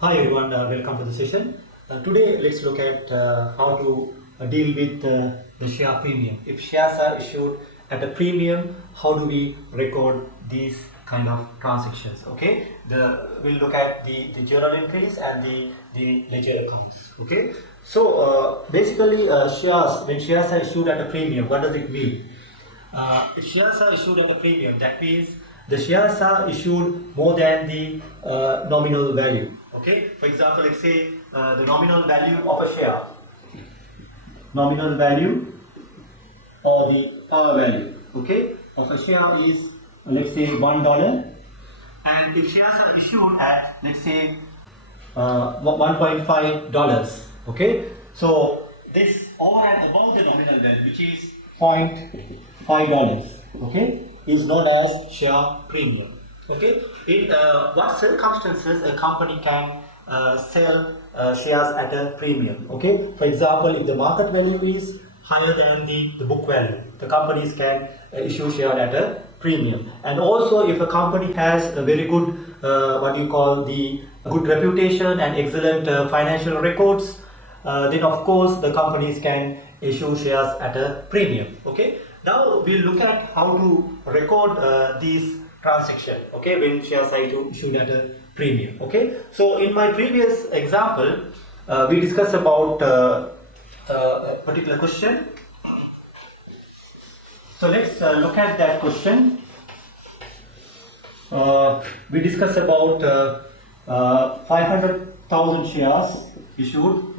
Hi everyone, welcome to the session. Today let's look at how to deal with the share premium. If shares are issued at a premium, how do we record these kind of transactions? Okay, we'll look at the journal entries and the ledger accounts. Okay, so basically when shares are issued at a premium, what does it mean? If shares are issued at a premium, that means the shares are issued more than the nominal value. Okay, for example, let's say the nominal value of a share, nominal value or the par value, okay, of a share is, let's say, $1, and if shares are issued at, let's say, $1.5, okay, so this over and above the nominal value, which is $0.5, okay, is known as share premium. Okay, in what circumstances a company can sell shares at a premium? Okay, for example, if the market value is higher than the book value, the companies can issue share at a premium. And also, if a company has a very good what you call the good reputation and excellent financial records, then of course the companies can issue shares at a premium. Okay, now we'll look at how to record these transaction, okay, when shares are issued at a premium. Okay, so in my previous example we discussed about a particular question. So let's look at that question. We discussed about 500,000 shares issued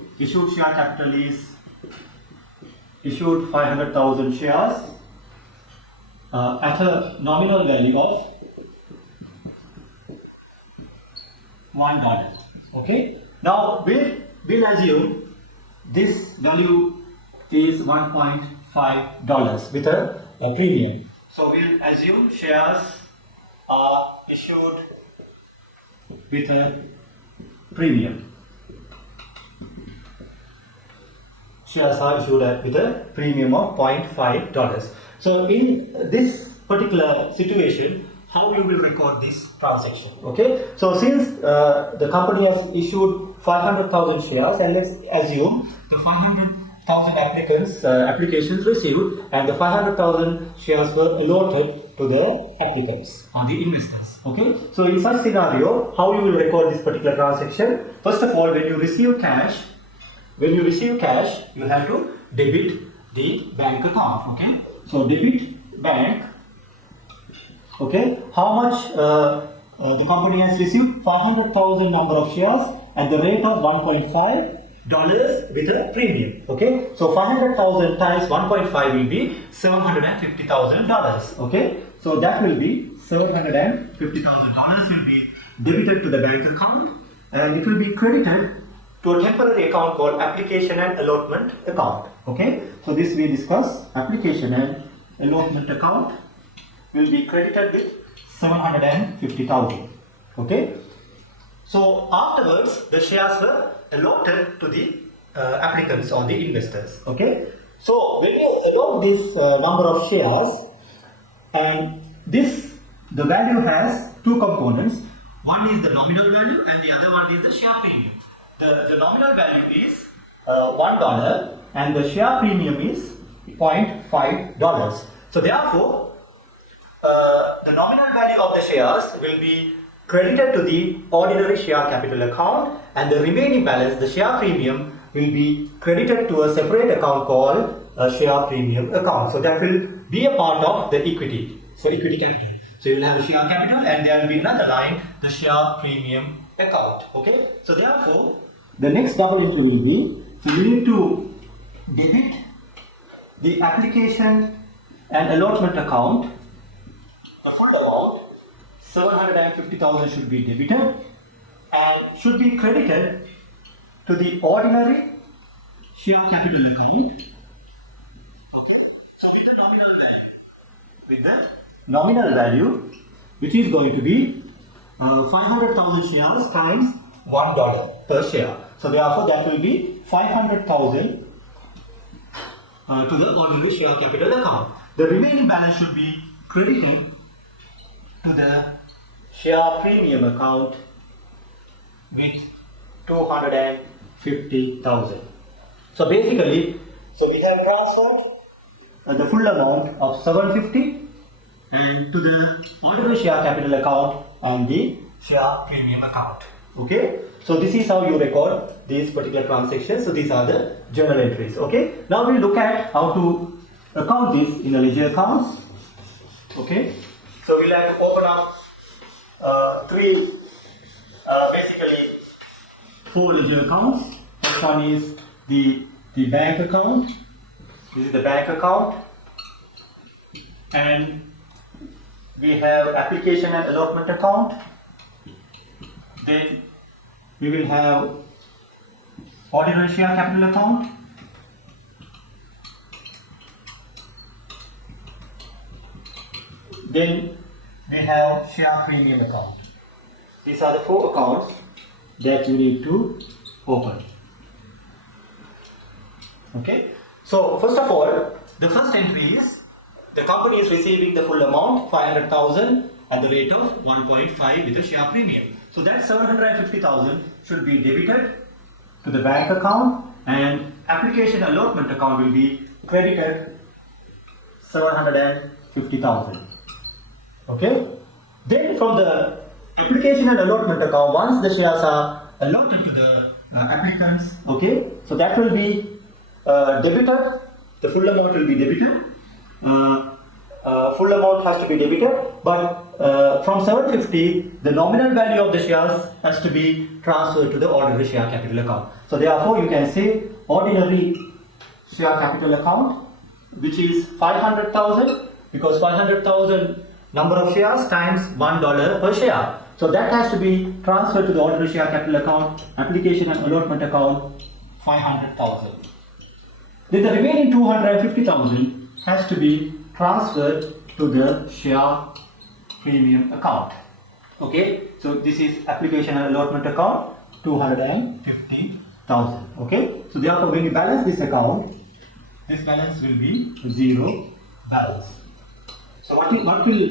share capital is issued 500,000 shares at a nominal value of $1. Okay. Now we'll assume this value is $1.5 with a premium. So we'll assume shares are issued with a premium. Shares are issued with a premium of $0.5. So in this particular situation, how you will record this transaction? Okay, so since the company has issued 500,000 shares, and let's assume the 500,000 applications received, and the 500,000 shares were allotted to the applicants or the investors. Okay, so in such scenario, how you will record this particular transaction? First of all, when you receive cash, you have to debit the bank account. Okay, so debit bank. Okay, how much the company has received? 500,000 number of shares at the rate of $1.5 with a premium. Okay, so 500,000 times 1.5 will be $750,000. Okay, so that will be $750,000 will be debited to the bank account, and it will be credited to a temporary account called application and allotment account. Okay, so this we discuss. Application and allotment account will be credited with 750,000. Okay, so afterwards the shares were allotted to the applicants or the investors. Okay, so when you allot this number of shares, and the value has two components. One is the nominal value and the other one is the share premium. The nominal value is $1 and the share premium is $0.5. So therefore, the nominal value of the shares will be credited to the ordinary share capital account, and the remaining balance, the share premium, will be credited to a separate account called a share premium account. So that will be a part of the equity. So equity capital. So you will have the share capital, and there will be another line, the share premium account. Okay. So therefore, the next double entry will be, so you need to debit the application and allotment account. The full amount, 750,000, should be debited and should be credited to the ordinary share capital account. Okay. So with the nominal value, which is going to be 500,000 shares times $1 per share. So therefore, that will be 500,000 to the ordinary share capital account. The remaining balance should be credited to the share premium account with 250,000. So basically, we have transferred the full amount of 750 and to the ordinary share capital account and the share premium account. Okay, so this is how you record these particular transactions. So these are the journal entries. Okay, now we look at how to account this in the ledger accounts. Okay, so we'll have to open up basically four ledger accounts. First one is the bank account. This is the bank account, and we have application and allotment account. Then we will have ordinary share capital account. Then we have share premium account. These are the four accounts that you need to open. Okay. So first of all, the first entry is the company is receiving the full amount 500,000 at the rate of 1.5 with a share premium. So that 750,000 should be debited to the bank account, and application allotment account will be credited 750,000. Okay. Then from the application and allotment account, once the shares are allotted to the applicants, okay, so that will be debited. The full amount will be debited. Full amount has to be debited, but from 750, the nominal value of the shares has to be transferred to the ordinary share capital account. So therefore, you can say ordinary share capital account, which is 500,000, because 500,000 number of shares times $1 per share. So that has to be transferred to the ordinary share capital account, application and allotment account, 500,000. Then the remaining 250,000 has to be transferred to the share premium account. Okay, so this is application and allotment account, 250,000. Okay, so therefore when you balance this account, this balance will be zero balance. So what will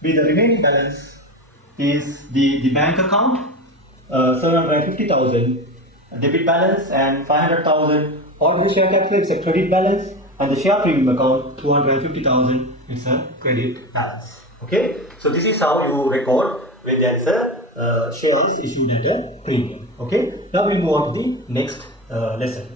be the remaining balance is the bank account, 750,000 debit balance, and 500,000 ordinary share capital, it's a credit balance, and the share premium account 250,000, it's a credit balance. Okay, so this is how you record when there is a shares issued at a premium. Okay, now we move on to the next lesson.